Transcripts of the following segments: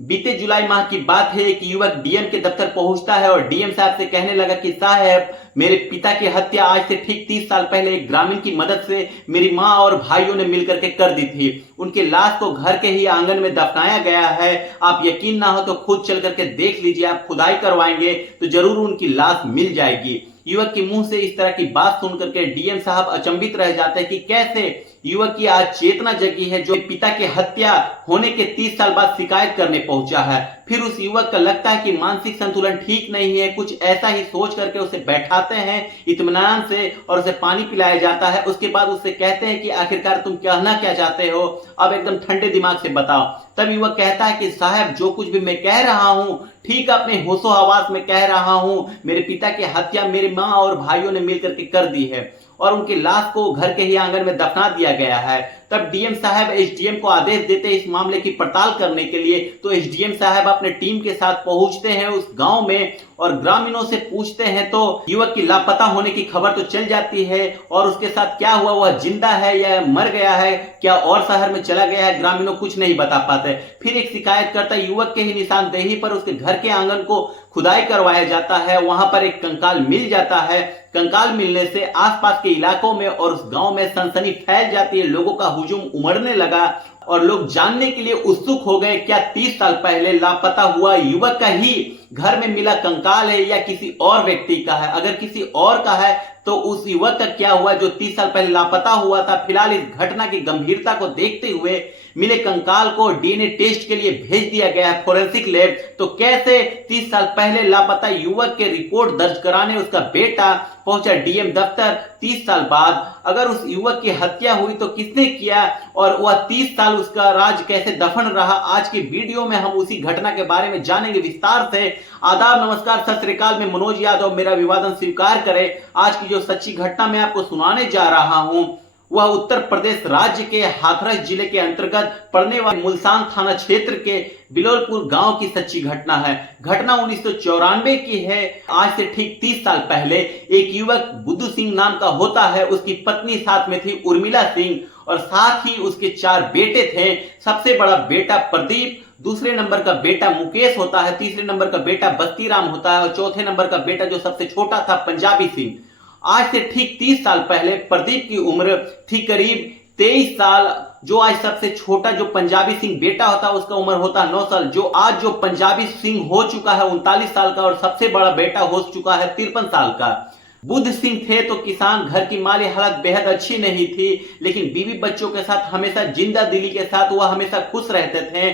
बीते जुलाई माह की बात है। एक युवक डीएम के दफ्तर पहुंचता है और डीएम साहब से कहने लगा कि साहब, मेरे पिता की हत्या आज से ठीक 30 साल पहले एक ग्रामीण की मदद से मेरी माँ और भाइयों ने मिलकर के कर दी थी। उनके लाश को घर के ही आंगन में दफनाया गया है। आप यकीन ना हो तो खुद चल करके देख लीजिए। आप खुदाई करवाएंगे तो जरूर उनकी लाश मिल जाएगी। युवक के मुंह से इस तरह की बात सुनकर के डीएम साहब अचंभित रह जाते हैं कि कैसे युवक की आज चेतना जगी है, जो पिता की हत्या होने के 30 साल बाद शिकायत करने पहुंचा है। फिर उस युवक का लगता है कि मानसिक संतुलन ठीक नहीं है, कुछ ऐसा ही सोच करके उसे बैठाते हैं इत्मीनान से और उसे पानी पिलाया जाता है। उसके बाद उससे कहते हैं कि आखिरकार तुम कहना क्या चाहते हो, अब एकदम ठंडे दिमाग से बताओ। तब युवक कहता है कि साहब, जो कुछ भी मैं कह रहा हूं ठीक अपने होशो हवास में कह रहा हूं। मेरे पिता की हत्या मेरी माँ और भाइयों ने मिलकर के कर दी है और उनकी लाश को घर के ही आंगन में दफना दिया गया है। तब डीएम साहब एसडीएम को आदेश देते इस मामले की पड़ताल करने के लिए। तो एसडीएम साहब अपने टीम के साथ पहुंचते हैं उस गांव में और ग्रामीणों से पूछते हैं तो युवक की लापता होने की खबर तो चल जाती है और उसके साथ क्या हुआ, वह जिंदा है या मर गया है, क्या और शहर में चला गया है, ग्रामीणों कुछ नहीं बता पाते। फिर एक शिकायतकर्ता युवक के ही निशानदेही पर उसके घर के आंगन को खुदाई करवाया जाता है। वहां पर एक कंकाल मिल जाता है। कंकाल मिलने से आसपास के इलाकों में और उस गांव में सनसनी फैल जाती है। लोगों का हुजूम उमड़ने लगा और लोग जानने के लिए उत्सुक हो गए, क्या 30 साल पहले लापता हुआ युवक का ही घर में मिला कंकाल है या किसी और व्यक्ति का है। अगर किसी और का है तो उस युवक का क्या हुआ जो 30 साल पहले लापता हुआ था। फिलहाल इस घटना की गंभीरता को देखते हुए मिले कंकाल को डीएनए टेस्ट के लिए भेज दिया गया है फोरेंसिक लैब। तो कैसे 30 साल पहले लापता युवक के रिपोर्ट दर्ज कराने उसका बेटा पहुंचा डीएम दफ्तर 30 साल बाद। अगर उस युवक की हत्या हुई तो किसने किया और वह 30 साल उसका राज कैसे दफन रहा, आज की वीडियो में हम उसी घटना के बारे में जानेंगे विस्तार से। आदाब, नमस्कार, सत श्री अकाल। मैं मनोज यादव, मेरा अभिवादन स्वीकार करें। आज की जो सच्ची घटना मैं आपको सुनाने जा रहा हूं वह उत्तर प्रदेश राज्य के हाथरस जिले के अंतर्गत पड़ने वाले मुल्तान थाना क्षेत्र के बिलोलपुर गांव की सच्ची घटना है। घटना 1994 की है। आज से ठीक 30 साल पहले एक युवक बुद्धू सिंह नाम का होता है। उसकी पत्नी साथ में थी उर्मिला सिंह और साथ ही उसके 4 बेटे थे। सबसे बड़ा बेटा प्रदीप, दूसरे नंबर का बेटा मुकेश होता है, तीसरे नंबर का बेटा बस्तीराम होता है और चौथे नंबर का बेटा जो सबसे छोटा था पंजाबी सिंह। आज से ठीक 30 साल पहले प्रदीप की उम्र थी करीब 23 साल। जो आज सबसे छोटा जो पंजाबी सिंह बेटा होता है उसका उम्र होता है 9 साल। जो पंजाबी सिंह हो चुका है 39 साल का और सबसे बड़ा बेटा हो चुका है 53 साल का। बुद्ध सिंह थे तो किसान, घर की माली हालत बेहद अच्छी नहीं थी, लेकिन बीवी बच्चों के साथ हमेशा जिंदा दिली के साथ वह हमेशा खुश रहते थे।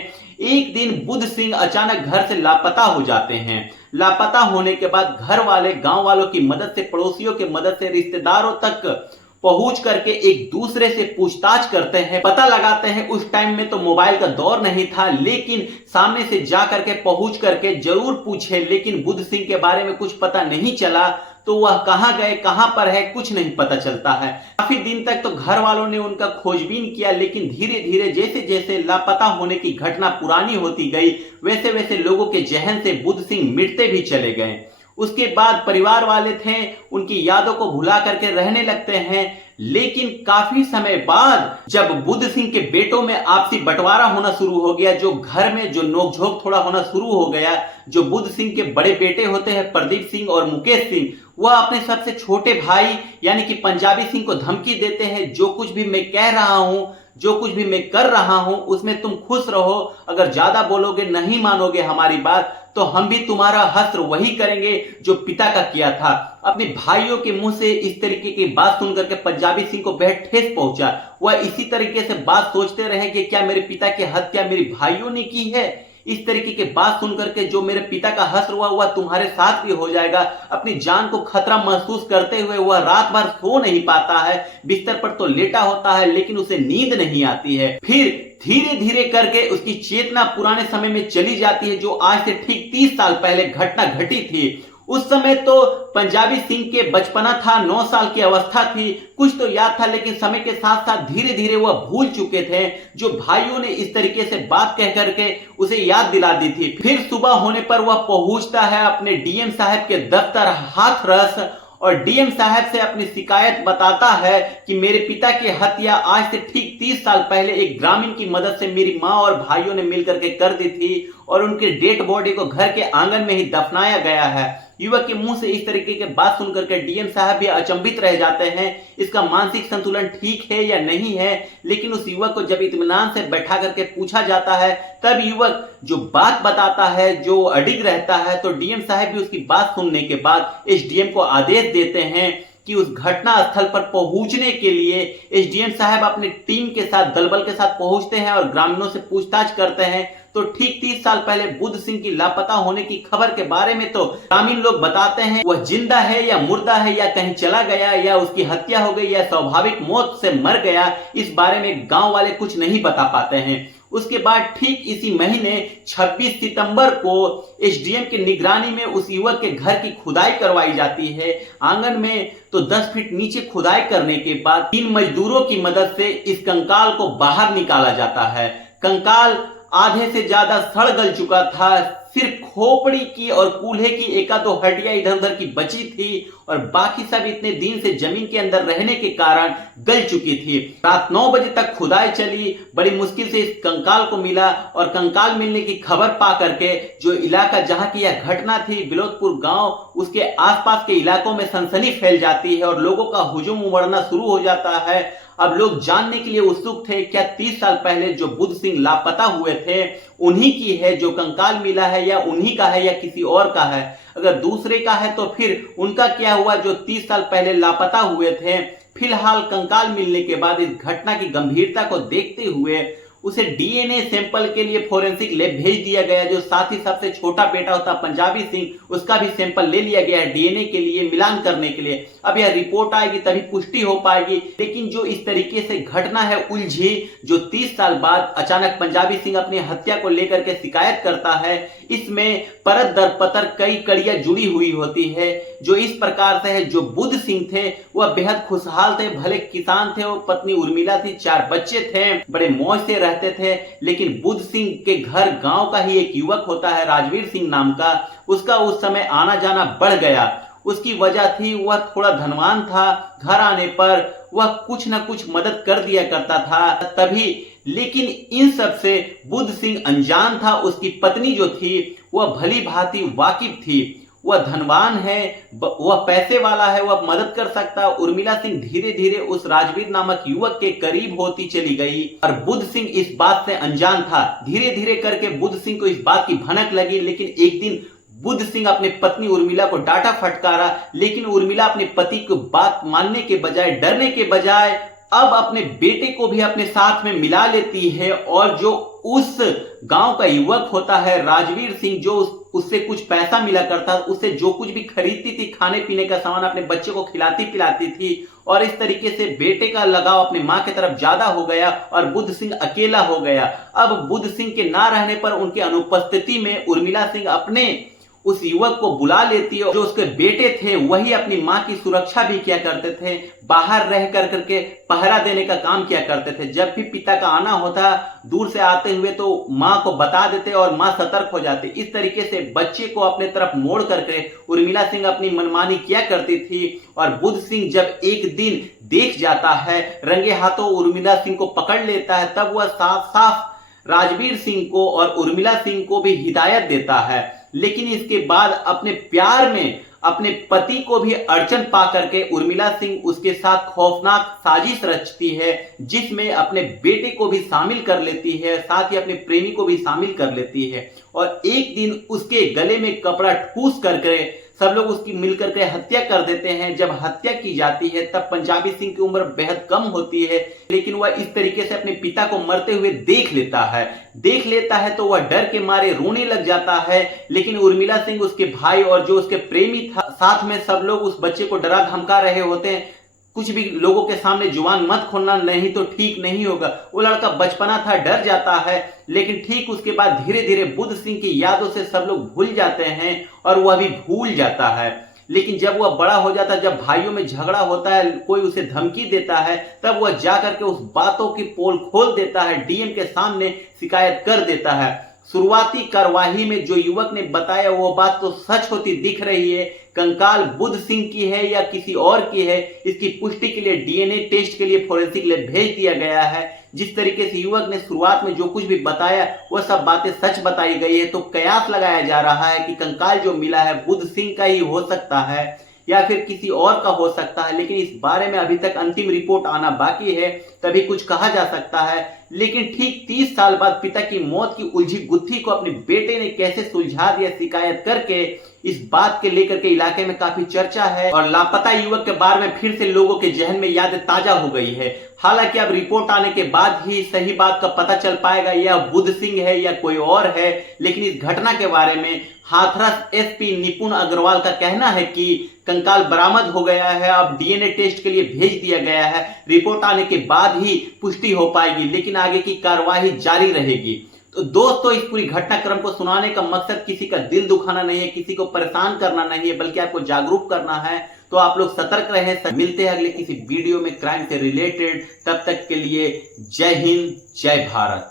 एक दिन बुद्ध सिंह अचानक घर से लापता हो जाते हैं। लापता होने के बाद घर वाले गांव वालों की मदद से, पड़ोसियों की मदद से, रिश्तेदारों तक पहुंच करके एक दूसरे से पूछताछ करते हैं, पता लगाते हैं। उस टाइम में तो मोबाइल का दौर नहीं था, लेकिन सामने से जा करके पहुंच करके जरूर पूछे, लेकिन बुद्ध सिंह के बारे में कुछ पता नहीं चला। तो वह कहां गए, कहां पर है, कुछ नहीं पता चलता है। काफी दिन तक तो घर वालों ने उनका खोजबीन किया, लेकिन धीरे धीरे जैसे जैसे लापता होने की घटना पुरानी होती गई वैसे वैसे लोगों के जहन से बुद्ध सिंह मिटते भी चले गए। उसके बाद परिवार वाले थे उनकी यादों को भुला करके रहने लगते हैं। लेकिन काफी समय बाद जब बुद्ध सिंह के बेटों में आपसी बंटवारा होना शुरू हो गया, जो घर में जो नोकझोंक थोड़ा होना शुरू हो गया, जो बुद्ध सिंह के बड़े बेटे होते हैं प्रदीप सिंह और मुकेश सिंह, वह अपने सबसे छोटे भाई यानी कि पंजाबी सिंह को धमकी देते हैं, जो कुछ भी मैं कह रहा हूं, जो कुछ भी मैं कर रहा हूं उसमें तुम खुश रहो। अगर ज्यादा बोलोगे, नहीं मानोगे हमारी बात, तो हम भी तुम्हारा हश्र वही करेंगे जो पिता का किया था। अपने भाइयों के मुंह से इस तरीके की बात सुनकर के पंजाबी सिंह को बेहद ठेस पहुंचा। वह इसी तरीके से बात सोचते रहे कि क्या मेरे पिता की हत्या मेरे भाइयों ने की है। इस तरीके की बात सुनकर के जो मेरे पिता का हश्र हुआ वह तुम्हारे साथ भी हो जाएगा। अपनी जान को खतरा महसूस करते हुए वह रात भर सो नहीं पाता है। बिस्तर पर तो लेटा होता है लेकिन उसे नींद नहीं आती है। फिर धीरे धीरे करके उसकी चेतना पुराने समय में चली जाती है, जो आज से ठीक 30 साल पहले घटना घटी थी। उस समय तो पंजाबी सिंह के बचपना था, 9 साल की अवस्था थी, कुछ तो याद था, लेकिन समय के साथ साथ धीरे धीरे वह भूल चुके थे। जो भाइयों ने इस तरीके से बात कह करके उसे याद दिला दी थी। फिर सुबह होने पर वह पहुंचता है अपने डीएम साहब के दफ्तर हाथरस और डीएम साहब से अपनी शिकायत बताता है कि मेरे पिता की हत्या आज से ठीक 30 साल पहले एक ग्रामीण की मदद से मेरी मां और भाइयों ने मिलकर के कर दी थी और उनके डेड बॉडी को घर के आंगन में ही दफनाया गया है। युवक के मुंह से इस तरीके की बात सुनकर के डीएम साहब भी अचंभित रह जाते हैं, इसका मानसिक संतुलन ठीक है या नहीं है। लेकिन उस युवक को जब इत्मीनान से बैठा करके पूछा जाता है, तब युवक जो बात बताता है, जो अडिग रहता है, तो डीएम साहब भी उसकी बात सुनने के बाद एसडीएम को आदेश देते हैं कि उस घटना स्थल पर पहुंचने के लिए एसडीएम साहब अपनी टीम के साथ, दलबल के साथ पहुंचते हैं और ग्रामीणों से पूछताछ करते हैं। तो ठीक 30 साल पहले बुद्ध सिंह की लापता होने की खबर के बारे में तो ग्रामीण लोग बताते हैं वह जिंदा है या मुर्दा है, या कहीं चला गया, या उसकी हत्या हो गई, या स्वाभाविक मौत से मर गया। इस बारे में गांव वाले कुछ नहीं बता पाते हैं। उसके बाद ठीक इसी महीने 26 सितंबर को एसडीएम की निगरानी में उस युवक के घर की खुदाई करवाई जाती है। आंगन में तो 10 फीट नीचे खुदाई करने के बाद 3 मजदूरों की मदद से इस कंकाल को बाहर निकाला जाता है। कंकाल आधे से ज्यादा सड़ गल चुका था, सिर्फ खोपड़ी की और कूल्हे की एका दो हड्डियां इधर उधर की बची थी और बाकी सब इतने दिन से जमीन के अंदर रहने के कारण गल चुकी थी। रात 9 बजे तक खुदाई चली, बड़ी मुश्किल से इस कंकाल को मिला और कंकाल मिलने की खबर पा करके जो इलाका जहां की यह घटना थी, बिलोदपुर गांव, उसके आसपास के इलाकों में सनसनी फैल जाती है और लोगों का हुजूम उमड़ना शुरू हो जाता है। अब लोग जानने के लिए उत्सुक थे, क्या 30 साल पहले जो बुद्ध सिंह लापता हुए थे उन्हीं की है जो कंकाल मिला है, या उन्हीं का है, या किसी और का है? अगर दूसरे का है तो फिर उनका क्या हुआ जो 30 साल पहले लापता हुए थे? फिलहाल कंकाल मिलने के बाद इस घटना की गंभीरता को देखते हुए उसे डीएनए सैंपल के लिए फोरेंसिक लैब भेज दिया गया। जो साथ ही सबसे छोटा बेटा होता पंजाबी सिंह, उसका भी सैंपल ले लिया गया है डीएनए के लिए, मिलान करने के लिए। अब यह रिपोर्ट आएगी तभी पुष्टि हो पाएगी। लेकिन जो इस तरीके से घटना है उलझी, जो 30 साल बाद अचानक पंजाबी सिंह अपनी हत्या को लेकर के शिकायत करता है, इसमें परत दर पतर कई कड़ियां जुड़ी हुई होती है। जो इस प्रकार से है, जो बुद्ध सिंह थे वह बेहद खुशहाल थे, भले किसान थे, वो पत्नी उर्मिला थी, 4 बच्चे थे, बड़े मौज से रहते थे। लेकिन बुद्ध सिंह के घर गांव का ही एक युवक होता है राजवीर सिंह नाम का, उसका उस समय आना जाना बढ़ गया। उसकी वजह थी वह थोड़ा धनवान था, घर आने पर वह कुछ न कुछ मदद कर दिया करता था तभी। लेकिन इन सब से बुद्ध सिंह अनजान था। उसकी पत्नी जो थी वह भली भांति वाकिफ थी, वह धनवान है, वह पैसे वाला है, वह मदद कर सकता। उर्मिला सिंह धीरे धीरे उस राजवीर नामक युवक के करीब होती चली गई और बुद्ध सिंह इस बात से अनजान था। धीरे धीरे करके बुद्ध सिंह को इस बात की भनक लगी। लेकिन एक दिन बुद्ध सिंह अपने पत्नी उर्मिला को डांटा फटकारा, लेकिन उर्मिला अपने पति को बात मानने के बजाय, डरने के बजाय अब अपने बेटे को भी अपने साथ में मिला लेती है। और जो उस गांव का युवक होता है राजवीर सिंह, जो उससे कुछ पैसा मिला करता, उससे जो कुछ भी खरीदती थी, खाने पीने का सामान, अपने बच्चे को खिलाती पिलाती थी। और इस तरीके से बेटे का लगाव अपने मां की तरफ ज्यादा हो गया और बुद्ध सिंह अकेला हो गया। अब बुद्ध सिंह के ना रहने पर, उनके अनुपस्थिति में उर्मिला सिंह अपने उस युवक को बुला लेती है। जो उसके बेटे थे वही अपनी मां की सुरक्षा भी किया करते थे, बाहर रह कर करके पहरा देने का काम किया करते थे। जब भी पिता का आना होता, दूर से आते हुए तो मां को बता देते और मां सतर्क हो जाती। इस तरीके से बच्चे को अपने तरफ मोड़ करके उर्मिला सिंह अपनी मनमानी किया करती थी। और बुद्ध सिंह जब एक दिन देख जाता है, रंगे हाथों उर्मिला सिंह को पकड़ लेता है, तब वह साफ साफ राजवीर सिंह को और उर्मिला सिंह को भी हिदायत देता है। लेकिन इसके बाद अपने प्यार में अपने पति को भी अड़चन पा करके उर्मिला सिंह उसके साथ खौफनाक साजिश रचती है, जिसमें अपने बेटे को भी शामिल कर लेती है, साथ ही अपने प्रेमी को भी शामिल कर लेती है। और एक दिन उसके गले में कपड़ा ठूस करके सब लोग उसकी मिलकर के हत्या कर देते हैं। जब हत्या की जाती है तब पंजाबी सिंह की उम्र बेहद कम होती है, लेकिन वह इस तरीके से अपने पिता को मरते हुए देख लेता है तो वह डर के मारे रोने लग जाता है। लेकिन उर्मिला सिंह, उसके भाई और जो उसके प्रेमी था, साथ में सब लोग उस बच्चे को डरा धमका रहे होते हैं, कुछ भी लोगों के सामने जुबान मत खोलना, नहीं तो ठीक नहीं होगा। वो लड़का बचपना था, डर जाता है। लेकिन ठीक उसके बाद धीरे धीरे बुद्ध सिंह की यादों से सब लोग भूल जाते हैं और वह भी भूल जाता है। लेकिन जब वह बड़ा हो जाता है, जब भाइयों में झगड़ा होता है, कोई उसे धमकी देता है, तब वह जाकर के उस बातों की पोल खोल देता है, डीएम के सामने शिकायत कर देता है। शुरुआती कार्यवाही में जो युवक ने बताया वो बात तो सच होती दिख रही है कंकाल बुध सिंह की है या किसी और की है, इसकी पुष्टि के लिए डीएनए टेस्ट के लिए फोरेंसिक लैब भेज दिया गया है। जिस तरीके से युवक ने शुरुआत में जो कुछ भी बताया वह सब बातें सच बताई गई है, तो कयास लगाया जा रहा है कि कंकाल जो मिला है बुध सिंह का ही हो सकता है या फिर किसी और का हो सकता है, लेकिन इस बारे में अभी तक अंतिम रिपोर्ट आना बाकी है, तभी कुछ कहा जा सकता है। लेकिन ठीक 30 साल बाद पिता की मौत की उलझी गुत्थी को अपने बेटे ने कैसे सुलझा दिया शिकायत करके, इस बात के लेकर के इलाके में काफी चर्चा है और लापता युवक के बारे में फिर से लोगों के जहन में यादें ताजा हो गई है। हालांकि अब रिपोर्ट आने के बाद ही सही बात का पता चल पाएगा यह बुध सिंह है या कोई और है, लेकिन इस घटना के बारे में हाथरस एसपी निपुण अग्रवाल का कहना है कि कंकाल बरामद हो गया है, अब डीएनए टेस्ट के लिए भेज दिया गया है, रिपोर्ट आने के बाद ही पुष्टि हो पाएगी, लेकिन आगे की कार्यवाही जारी रहेगी। तो दोस्तों, इस पूरी घटनाक्रम को सुनाने का मकसद किसी का दिल दुखाना नहीं है, किसी को परेशान करना नहीं है, बल्कि आपको जागरूक करना है। तो आप लोग सतर्क रहें। मिलते हैं अगले किसी वीडियो में क्राइम से रिलेटेड। तब तक के लिए जय हिंद, जय भारत।